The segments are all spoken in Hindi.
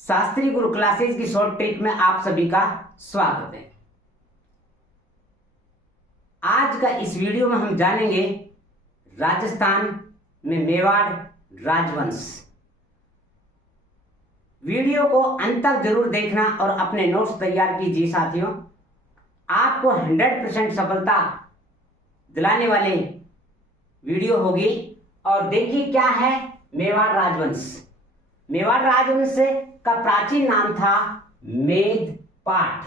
शास्त्री गुरु क्लासेस की शॉर्ट ट्रिक में आप सभी का स्वागत है। आज का इस वीडियो में हम जानेंगे राजस्थान में मेवाड़ राजवंश। वीडियो को अंत तक जरूर देखना और अपने नोट्स तैयार कीजिए साथियों। आपको 100% सफलता दिलाने वाले वीडियो होगी। और देखिए क्या है मेवाड़ राजवंश। मेवाड़ राजवंश का प्राचीन नाम था मेदपाट,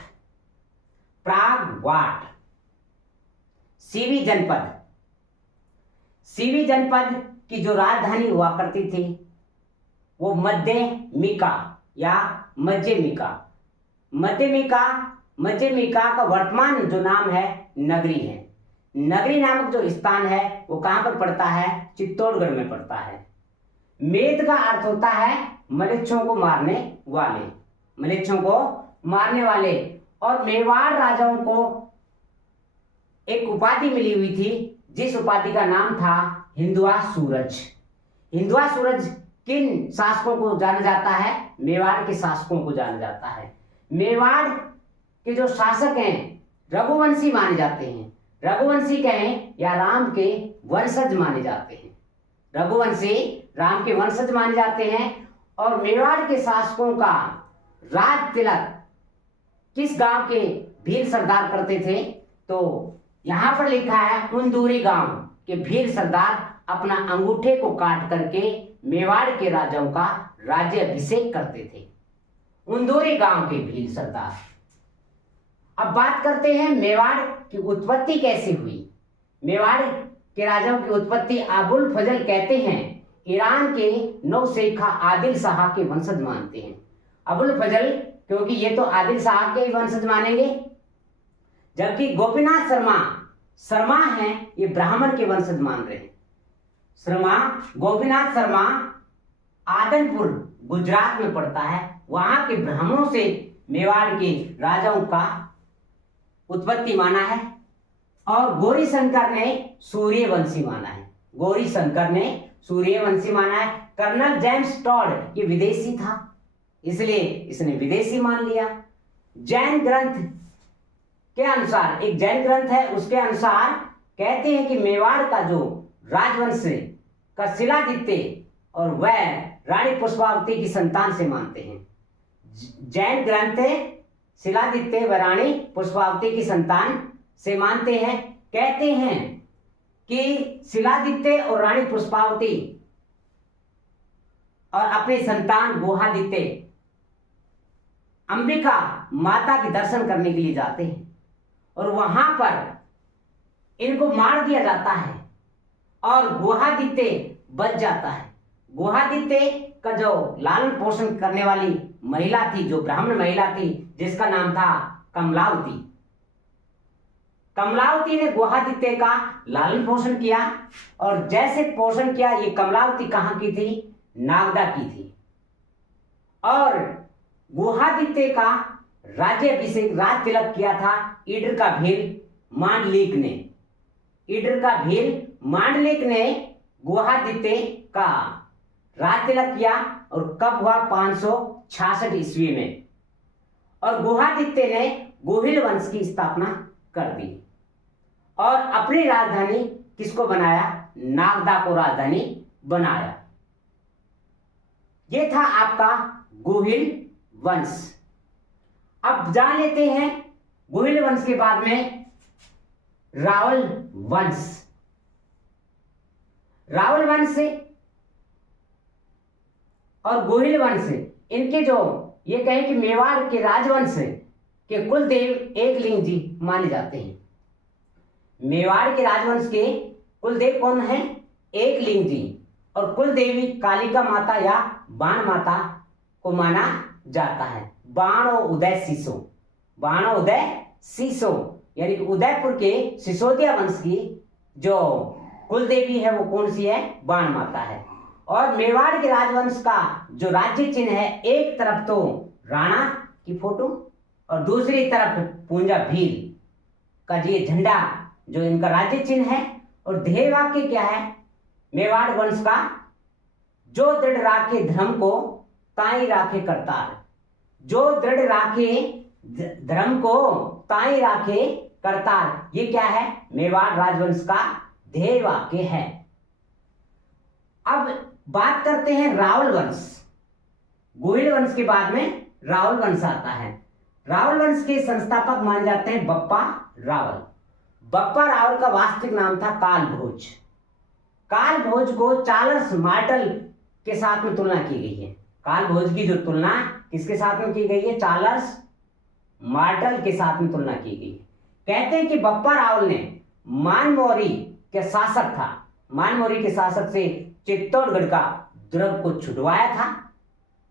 प्रागवाट। सीवी जनपद की जो राजधानी हुआ करती थी वो मध्यमिका या मध्यमिका का वर्तमान जो नाम है नगरी है। नगरी नामक जो स्थान है वो कहां पर पड़ता है? चित्तौड़गढ़ में पड़ता है। मेद का अर्थ होता है मलेच्छों को मारने वाले। और मेवाड़ राजाओं को एक उपाधि मिली हुई थी जिस उपाधि का नाम था हिंदुआ सूरज। हिंदुआ सूरज किन शासकों को जाना जाता है? मेवाड़ के शासकों को जाना जाता है। मेवाड़ के जो शासक हैं रघुवंशी माने जाते हैं। रघुवंशी कहें या राम के वंशज माने जाते हैं। रघुवंशी राम के वंशज माने जाते हैं। और मेवाड़ के शासकों का राज तिलक किस गांव के भील सरदार करते थे? तो यहां पर लिखा है उंदूरी गांव के भील सरदार अपना अंगूठे को काट करके मेवाड़ के राजाओं का राज्य अभिषेक करते थे। उंदूरी गांव के भील सरदार। अब बात करते हैं मेवाड़ की उत्पत्ति कैसे हुई। मेवाड़ के राजाओं की उत्पत्ति अबुल फजल कहते हैं ईरान के नौशेखा आदिल शाह के वंशज मानते हैं। अबुल फजल क्योंकि ये तो आदिल शाह के वंशज मानेंगे, जबकि गोपीनाथ शर्मा हैं ये ब्राह्मण के वंशज मान रहे हैं। गोपीनाथ शर्मा आदमपुर गुजरात में पड़ता है। वहां के ब्राह्मणों से मेवाड़ के राजाओं का उत्पत्ति माना है। और गौरीशंकर ने सूर्यवंशी माना है। कर्नल जेम्स टॉड ये विदेशी था इसलिए इसने विदेशी मान लिया। जैन ग्रंथ के अनुसार, एक जैन ग्रंथ है उसके अनुसार कहते हैं कि मेवाड़ का जो राजवंश का शिलादित्य और वह रानी पुष्पावती की संतान से मानते हैं। जैन ग्रंथ शिलादित्य व रानी पुष्पावती की संतान से मानते हैं। कहते हैं कि शिलादित्य और रानी पुष्पावती और अपनी संतान गुहादित्य अंबिका माता के दर्शन करने के लिए जाते हैं और वहां पर इनको मार दिया जाता है और गुहादित्य बच जाता है। गुहादित्य का जो लालन पोषण करने वाली महिला थी, जो ब्राह्मण महिला थी, जिसका नाम था कमलावती ने गुहादित्य का लालन पोषण किया। और जैसे पोषण किया, ये कमलावती कहां की थी? नागदा की थी। और गुहादित्य का राज्याभिषेक राज तिलक किया था ईडर का भील मांडलिक ने गुहादित्य का राज तिलक किया। और कब हुआ? 566 ईस्वी में। और गुहादित्य ने गोहिल वंश की स्थापना कर दी और अपनी राजधानी किसको बनाया? नागदा को राजधानी बनाया। यह था आपका गोहिल वंश। अब जान लेते हैं गोहिल वंश के बाद में रावल वंश और गोहिल वंश, इनके जो ये कहें कि मेवाड़ के राजवंश के कुलदेव एकलिंग जी माने जाते हैं। मेवाड़ के राजवंश के कुलदेव कौन है? एकलिंग जी। और कुलदेवी कालिका माता या बाण माता को माना जाता है। बाणो उदय सीसो यानी कि उदयपुर के सिसोदिया वंश की जो कुलदेवी है वो कौन सी है? बाण माता है। और मेवाड़ के राजवंश का जो राज्य चिन्ह है, एक तरफ तो राणा की फोटो और दूसरी तरफ पूंजा भील का ये झंडा जो इनका राज्य चिन्ह है। और ध्येय वाक्य क्या है? मेवाड़ वंश का जो दृढ़ राखे धर्म को ताई राखे करतार। जो दृढ़ राखे धर्म को ताई राखे करतार, ये क्या है? मेवाड़ राजवंश का ध्येय वाक्य है। अब बात करते हैं रावल वंश। गोहिल वंश के बाद में रावल वंश आता है। रावल वंश के संस्थापक माने जाते हैं बप्पा रावल। बप्पा रावल का वास्तविक नाम था काल भोज। काल भोज को चार्ल्स मार्टल के साथ में तुलना की गई है। काल भोज की जो तुलना किसके साथ में की गई है? चार्ल्स मार्टल के साथ में तुलना की गई है। कहते हैं कि बप्पा रावल ने मानमोरी के शासक था, मानमोरी के शासक से चित्तौड़गढ़ का दुर्ग को छुड़वाया था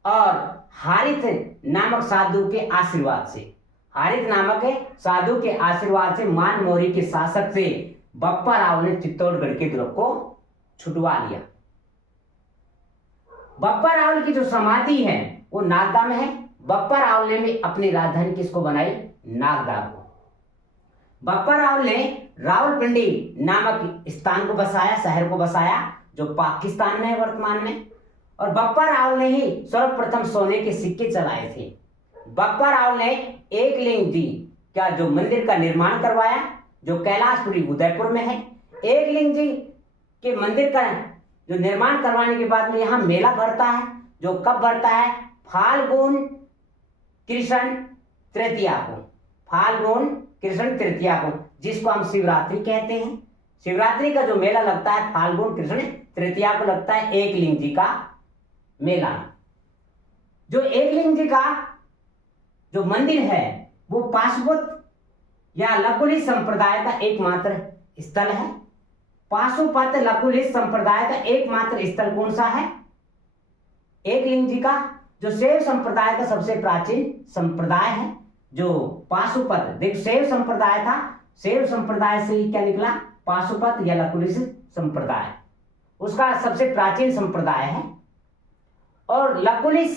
और हारित नामक साधु के आशीर्वाद से, हारित नामक साधु के आशीर्वाद से मानमोरी के शासक से बप्पा रावल ने चित्तौड़गढ़ के दुर्ग को छुड़वा लिया। बप्पा रावल की जो समाधि है वो नागदा में है। बप्पा रावल ने भी अपनी राजधानी किसको बनाई? नागदा को। बप्पा रावल ने रावलपिंडी नामक स्थान को बसाया, शहर को बसाया, जो पाकिस्तान में है वर्तमान में। और बप्पा रावल ने ही सर्वप्रथम सोने के सिक्के चलाए थे। बप्पा रावल ने एकलिंग जी का जो मंदिर का निर्माण करवाया, जो कैलाशपुरी उदयपुर में है। एकलिंग जी के मंदिर का जो निर्माण करवाने के बाद में यहाँ मेला भरता है, जो कब भरता है? फाल्गुन कृष्ण तृतीया को, फाल्गुन कृष्ण तृतीया को, जिसको हम शिवरात्रि कहते हैं। शिवरात्रि का जो मेला लगता है फाल्गुन कृष्ण तृतीया को लगता है एकलिंग जी का मेला। जो एकलिंग जी का जो मंदिर है वो पाशुपत या लकुलिश संप्रदाय का एकमात्र स्थल है। पाशुपत लकुलिश संप्रदाय का एकमात्र स्थल कौन सा है? एकलिंग जी का जो शैव संप्रदाय का सबसे प्राचीन संप्रदाय है, जो पाशुपत, देख शैव संप्रदाय था, शैव संप्रदाय से ही क्या निकला? पाशुपत या लकुलिश संप्रदाय, उसका सबसे प्राचीन संप्रदाय है। और लकुलिश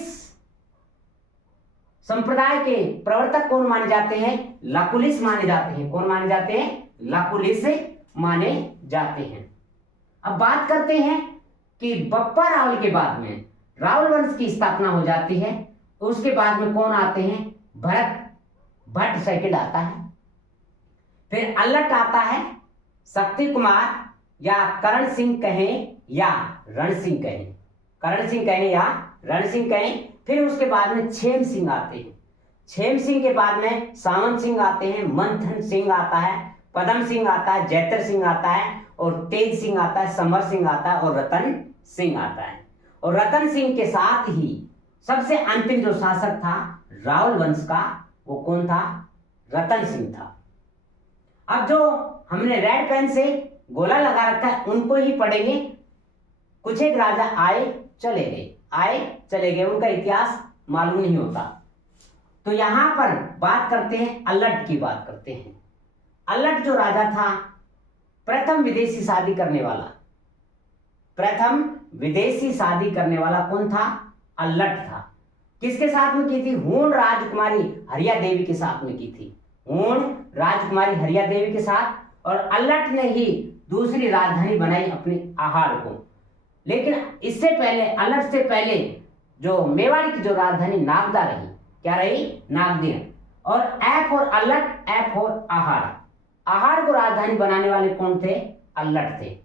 संप्रदाय के प्रवर्तक कौन माने जाते हैं? लकुलिश माने जाते हैं। कौन माने जाते हैं? लकुलिश माने जाते हैं। अब बात करते हैं कि बप्पा रावल के बाद में रावल वंश की स्थापना हो जाती है। उसके बाद में कौन आते हैं? भरत भट्ट सेकंड आता है। फिर अल्लट आता है, शक्ति कुमार या करण सिंह कहें या रण सिंह कहें, करण सिंह कहें या रण सिंह कहें। फिर उसके बाद में छेम सिंह आते हैं। छेम सिंह के बाद में सावन सिंह आते हैं, मंथन सिंह आता है, पदम सिंह आता है, जैतर सिंह आता है, और तेज सिंह आता है, समर सिंह आता है, और रतन सिंह आता है। और रतन सिंह के साथ ही सबसे अंतिम जो शासक था रावल वंश का, वो कौन था? रतन सिंह था। अब जो हमने रेड पेन से गोला लगा रखा है उनको ही पढ़ेंगे। कुछ एक राजा आए चले गए, आए चले गए, उनका इतिहास मालूम नहीं होता। तो यहां पर बात करते हैं, अल्लट की बात करते हैं। अल्लट जो राजा था, प्रथम विदेशी शादी करने वाला, प्रथम विदेशी शादी करने वाला कौन था? अल्लट था। किसके साथ में की थी? हूण राजकुमारी हरिया देवी के साथ में की थी। हूण राजकुमारी हरिया देवी के साथ। और अल्लट ने ही दूसरी राजधानी बनाई अपने आहार को। लेकिन इससे पहले, अल्लट से पहले जो मेवाड़ की जो राजधानी नागदा रही, क्या रही? नागदा। और ऐ फॉर अल्लट, ऐ फॉर आहार, आहार को राजधानी बनाने वाले कौन थे? अल्लट थे।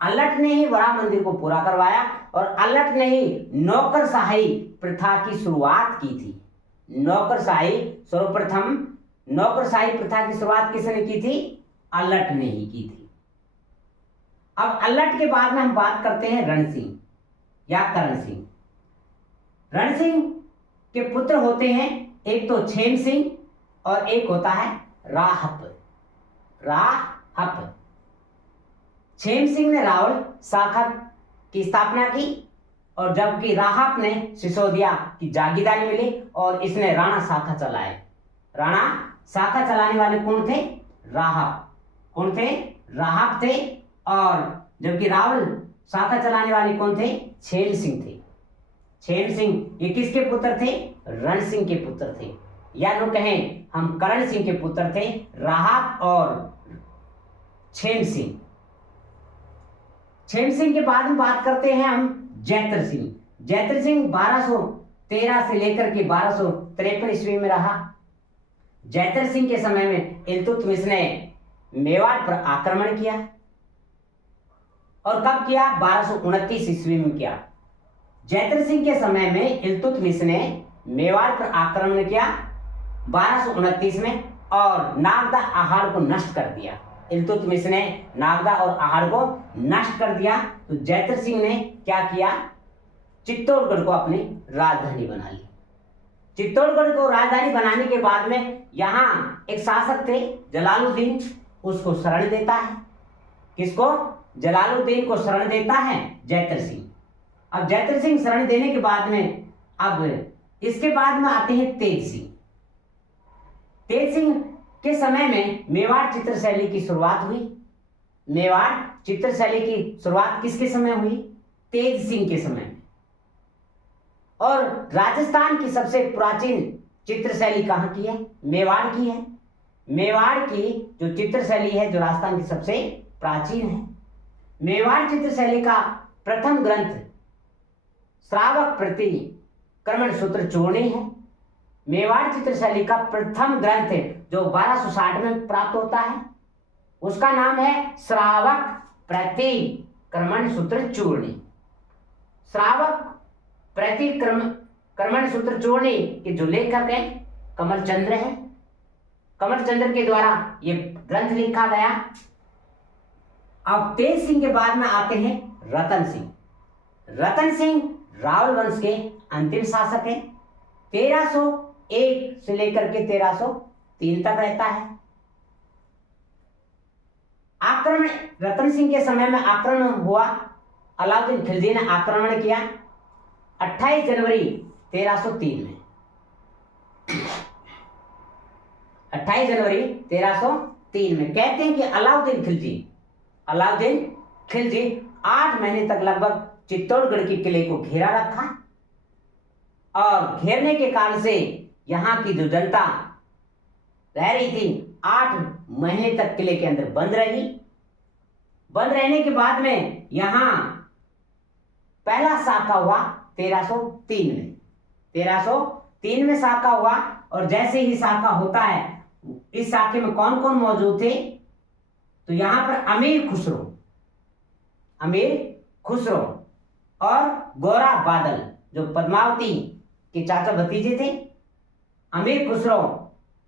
अल्लट ने ही बड़ा मंदिर को पूरा करवाया और अल्लट ने ही नौकरशाही प्रथा की शुरुआत की थी। नौकरशाही, सर्वप्रथम नौकरशाही प्रथा की शुरुआत किसने की थी? अल्लट ने ही की थी। अब अल्लट के बाद में हम बात करते हैं रण सिंह या करण सिंह। रण सिंह के पुत्र होते हैं, एक तो छेम सिंह और एक होता है राहप। राहप। छेम सिंह ने रावल शाखा की स्थापना की और जबकि राहप ने सिसोदिया की जागीरदारी मिली और इसने राणा शाखा चलाए। राणा शाखा चलाने वाले कौन थे? राहप। कौन थे? राहप थे। और जबकि रावल शाखा चलाने वाले कौन थे? छेम सिंह थे। छेम सिंह ये किसके पुत्र थे? रण सिंह के पुत्र थे, या जो कहें हम करण सिंह के पुत्र थे, राहप और छेम सिंह। छेम सिंह के बाद में बात करते हैं हम जैतर सिंह। जैतर सिंह 13 से लेकर के 1253 ईस्वी में रहा। जैतर सिंह के समय में इल्तुतमिश ने मेवाड़ पर आक्रमण किया। और कब किया? 1229 ईस्वी में किया। जैतर सिंह के समय में इल्तुतमिश ने मेवाड़ पर आक्रमण किया 1229 में और नागदा आहार को नष्ट कर दिया। इल्तुतमिश ने नागदा और आहार को नष्ट कर दिया। तो जैतर सिंह ने क्या किया? चित्तौड़गढ़ को अपनी राजधानी बना ली। चित्तौड़गढ़ को राजधानी बनाने के बाद में यहाँ एक शासक थे जलालुद्दीन, उसको शरण देता है। किसको? जलालुद्दीन को शरण देता है जैतर सिंह। अब जैतर सिंह शरण देने के बाद में अब इसके बाद में आते हैं तेज सिंह। तेज सिंह के समय में मेवाड़ चित्र शैली की शुरुआत हुई। मेवाड़ चित्र शैली की शुरुआत किसके समय हुई? तेज सिंह के समय में। और राजस्थान की सबसे प्राचीन चित्र शैली कहाँ की है? मेवाड़ की है। मेवाड़ की जो चित्र शैली है जो राजस्थान की सबसे प्राचीन है। मेवाड़ चित्र शैली का प्रथम ग्रंथ श्रावक प्रतिक्रमण सूत्र चूर्णी है। मेवाड़ चित्र शैली का प्रथम ग्रंथ जो 1260 में प्राप्त होता है उसका नाम है श्रावक प्रतिक्रमण सूत्र चूर्णी। श्रावक प्रतिक्रमण सूत्र चूर्णी के जो लेखक हैं कमलचंद्र हैं। कमलचंद्र के द्वारा ये ग्रंथ लिखा गया। अब तेज सिंह के बाद में आते हैं रतन सिंह। रतन सिंह रावल वंश के अंतिम शासक हैं। 1301 से लेकर के 1303 तक रहता है। आक्रमण रतन सिंह के समय में आक्रमण हुआ। अलाउद्दीन खिलजी ने आक्रमण किया 28 जनवरी 1303 में। 28 जनवरी 1303 में कहते हैं कि अलाउद्दीन खिलजी 8 महीने तक लगभग चित्तौड़गढ़ के किले को घेरा रखा और घेरने के कारण से यहाँ की जो जनता रह रही थी 8 महीने तक किले के अंदर बंद रही। बंद रहने के बाद में यहाँ पहला साका हुआ 1303 में। 1303 में साका हुआ और जैसे ही साका होता है इस साके में कौन कौन मौजूद थे? तो यहां पर अमीर खुसरो और गौरा बादल जो पद्मावती के चाचा भतीजे थे। अमीर खुसरो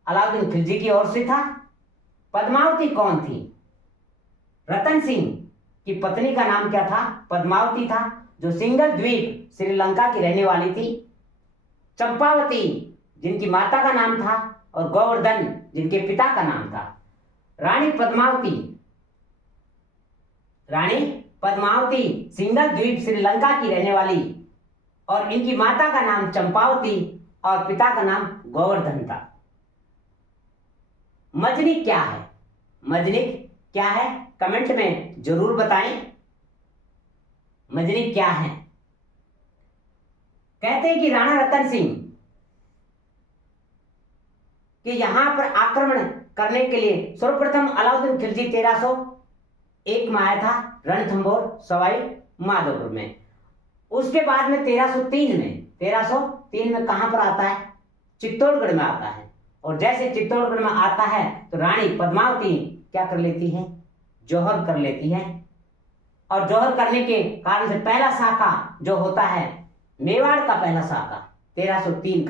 अलाउद्दीन खिलजी की ओर से था। पद्मावती कौन थी? रतन सिंह की पत्नी का नाम क्या था? पद्मावती था, जो सिंगल द्वीप श्रीलंका की रहने वाली थी। चंपावती जिनकी माता का नाम था और गोवर्धन जिनके पिता का नाम था। रानी पद्मावती सिंगल द्वीप श्रीलंका की रहने वाली और इनकी माता का नाम चंपावती और पिता का नाम गोवर्धन था। मजनिक क्या है? कमेंट में जरूर बताएं मजनिक क्या है। कहते हैं कि राणा रतन सिंह कि यहां पर आक्रमण करने के लिए सर्वप्रथम अलाउद्दीन खिलजी 1301 में आया था रणथंभौर सवाई माधोपुर में। उसके बाद में 1303 में कहां पर आता है? चित्तौड़गढ़ में आता है। और जैसे चित्तौड़गढ़ में आता है तो रानी पद्मावती क्या कर लेती है? जौहर कर लेती है। और जौहर करने के कारण से पहला साका जो होता है मेवाड़ का पहला साका 1303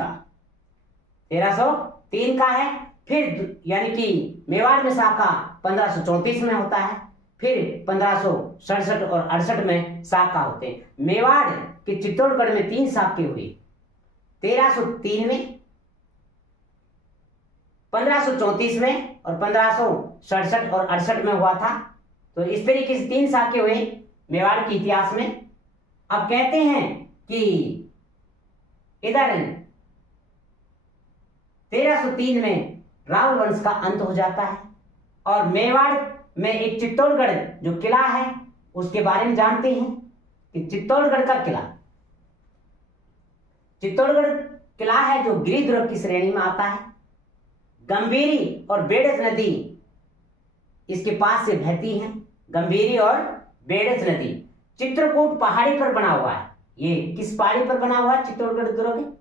का है। फिर यानी कि मेवाड़ में साका 1534 में होता है। फिर 1567 और 68 में साका होते हैं। मेवाड़ के चित्तौड़गढ़ में 3 साके हुए 1303 में, 1534 में और 1567 और 68 में हुआ था। तो इस तरीके से 3 साके हुए मेवाड़ के इतिहास में। अब कहते हैं कि इधर 1303 में रावल वंश का अंत हो जाता है और मेवाड़ में एक चित्तौड़गढ़ जो किला है उसके बारे में जानते हैं कि चित्तौड़गढ़ किला है जो गिरिदुर्ग की श्रेणी में आता है। गंभीरी और बेड़ज नदी इसके पास से बहती है। गंभीरी और बेड़ज नदी चित्रकूट पहाड़ी पर बना हुआ है। ये किस पहाड़ी पर बना हुआ है? चित्तौड़गढ़ दुर्ग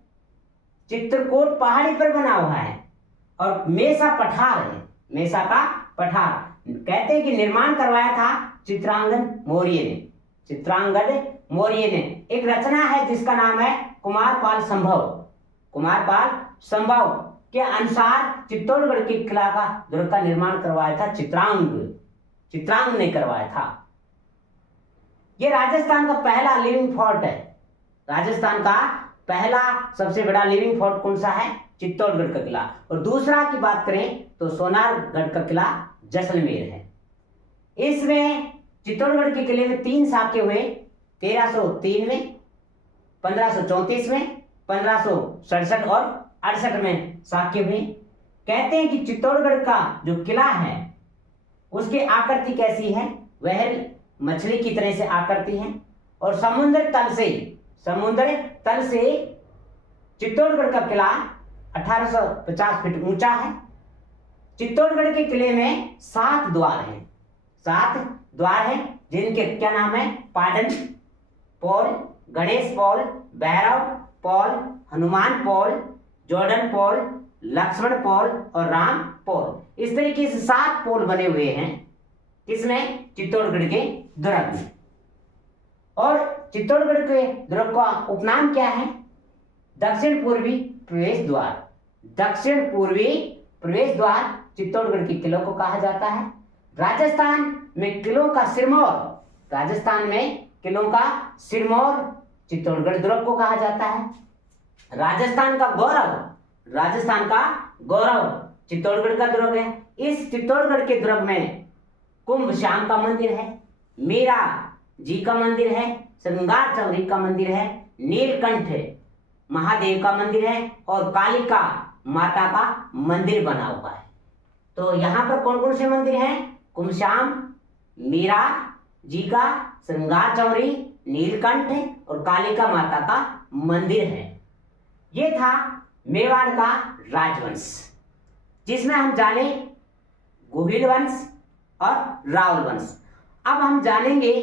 चित्रकूट पहाड़ी पर बना हुआ है और मेसा पठार है, मेसा का पठार। कहते हैं कि निर्माण करवाया था चित्रांगद मौर्य ने, चित्रांगद मौर्य ने। एक रचना है जिसका नाम है कुमारपाल संभव, कुमारपाल संभव के अनुसार चित्तौड़गढ़ की किला का दुर्ग का निर्माण करवाया था चित्रांग ने करवाया था। यह राजस्थान का पहला लिविंग फोर्ट है। राजस्थान का पहला सबसे बड़ा लिविंग फोर्ट कौन सा है? चित्तौड़गढ़ का किला। और दूसरा की बात करें तो सोनारगढ़ का किला जैसलमेर है। इसमें चित्तौड़गढ़ के किले में 3 साके हुए, 1303 में, 1534 में, 1567 और 68 में साके हुए। कहते हैं कि चित्तौड़गढ़ का जो किला है उसकी आकृति कैसी है? वह मछली की तरह से आकृति है और समुद्र तल से चित्तौड़गढ़ का किला 1850 फीट ऊंचा है। चित्तौड़गढ़ के किले में 7 द्वार हैं जिनके क्या नाम है? पाटन पौल, गणेश पौल, भैरव पौल, हनुमान पौल, जोर्डन पौल, लक्ष्मण पौल और राम पौल। इस तरीके से 7 पौल बने हुए हैं किसमें? चित्तौड़गढ़ के दुर्ग में। और चित्तौड़गढ़ के दुर्ग का उपनाम क्या है? दक्षिण पूर्वी प्रवेश द्वार। दक्षिण पूर्वी प्रवेश द्वार चित्तौड़गढ़ के किलों को कहा जाता है। राजस्थान में किलों का सिरमौर, राजस्थान में किलों का सिरमौर चित्तौड़गढ़ दुर्ग को कहा जाता है। राजस्थान का गौरव चित्तौड़गढ़ का दुर्ग है। इस चित्तौड़गढ़ के दुर्ग में कुंभ श्याम का मंदिर है, मीरा जी का मंदिर है, श्रृंगार चौरी का मंदिर है, नीलकंठ महादेव का मंदिर है और कालिका माता का मंदिर बना हुआ है। तो यहाँ पर कौन कौन से मंदिर हैं? कुंभ श्याम, मीरा जी का, श्रृंगार चौरी, नीलकंठ और कालिका माता का मंदिर है। ये था मेवाड़ का राजवंश जिसमें हम जाने गोहिल वंश और रावल वंश। अब हम जानेंगे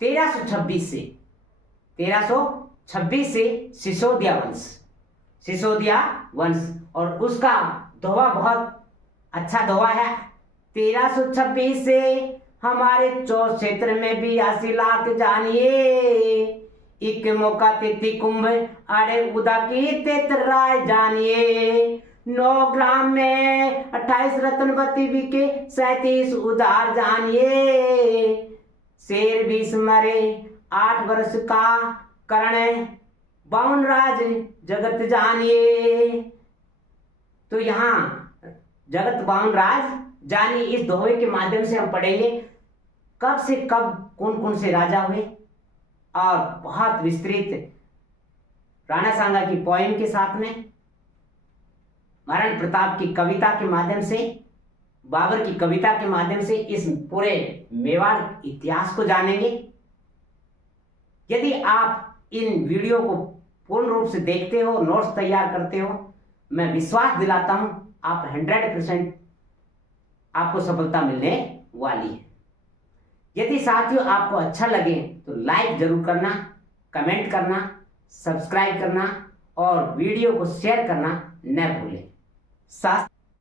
1326 से सिसोदिया वंश और उसका दोहा बहुत अच्छा दोहा है। 1326 से हमारे चौथ क्षेत्र में भी 80 लाख जानिए, एक मौका तिथि कुंभ अड़े उदा की तेतराय जानिए, 9 ग्राम में 28 रत्नवती बिके 37 उधार जानिए, शेर 20 मरे 8 वर्ष का कर्ण 52 राज जगत जानिए। तो यहाँ जगत 52 राज जानिए इस दोहे के माध्यम से हम पढ़ेंगे कब से कब कौन कौन से राजा हुए और बहुत विस्तृत राणा सांगा की पोएम के साथ में, महाराणा प्रताप की कविता के माध्यम से, बाबर की कविता के माध्यम से इस पूरे मेवाड़ इतिहास को जानेंगे। यदि आप इन वीडियो को पूर्ण रूप से देखते हो, नोट्स तैयार करते हो, मैं विश्वास दिलाता हूं आप 100% आपको सफलता मिलने वाली है। यदि साथियों आपको अच्छा लगे तो लाइक जरूर करना, कमेंट करना, सब्सक्राइब करना और वीडियो को शेयर करना न भूलें।